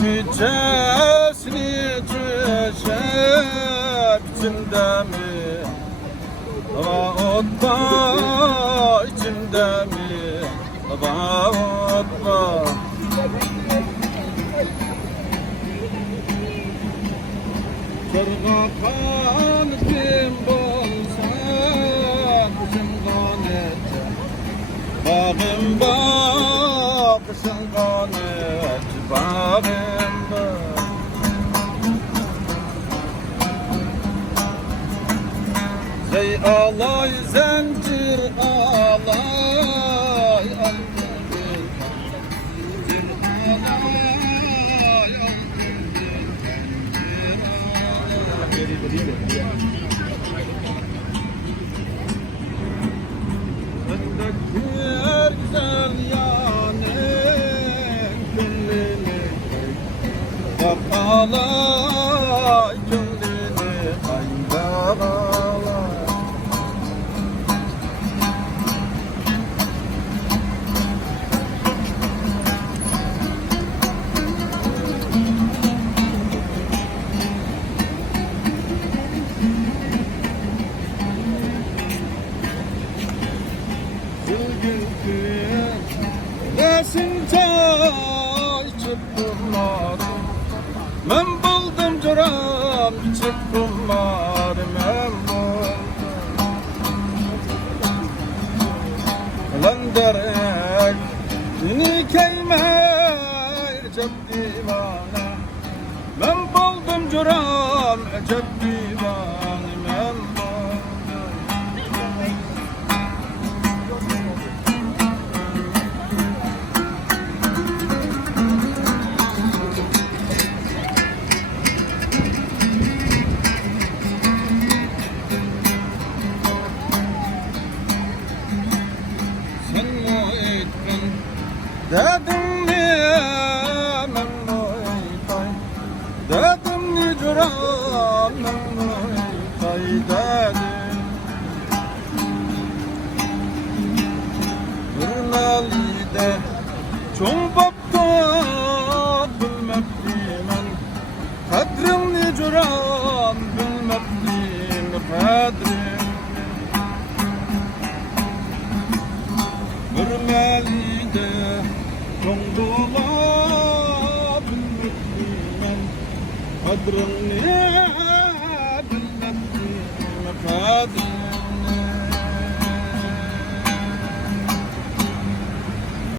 Küçesini çöşep içinde mi? Otba içinde mi? Otba. Kırgakan kim bolsa kışın ganet. Bağım bağ kışın ganet. Bağım bağ. Zey alay zincir alay altın bir zincir alay altın bir zincir alay. Sendeki her güzel yanın gönlünü bak alay gönlünü aylar alay. Resim çay içip durmadım. Ben buldum curam içip durmadım. Ben buldum lan derek yine keymer cep divane. Ben buldum curam cep divane. Ben buldum dedim mi memnun kay, dedim ni curam memnun kay dedim. Hırnalide çoğun babda bilmeklimen, kadrim ni curam bilmeklim kadrim. Hırnalide Çongdola bilmeklimen, kadrini bilmeklim kadrim.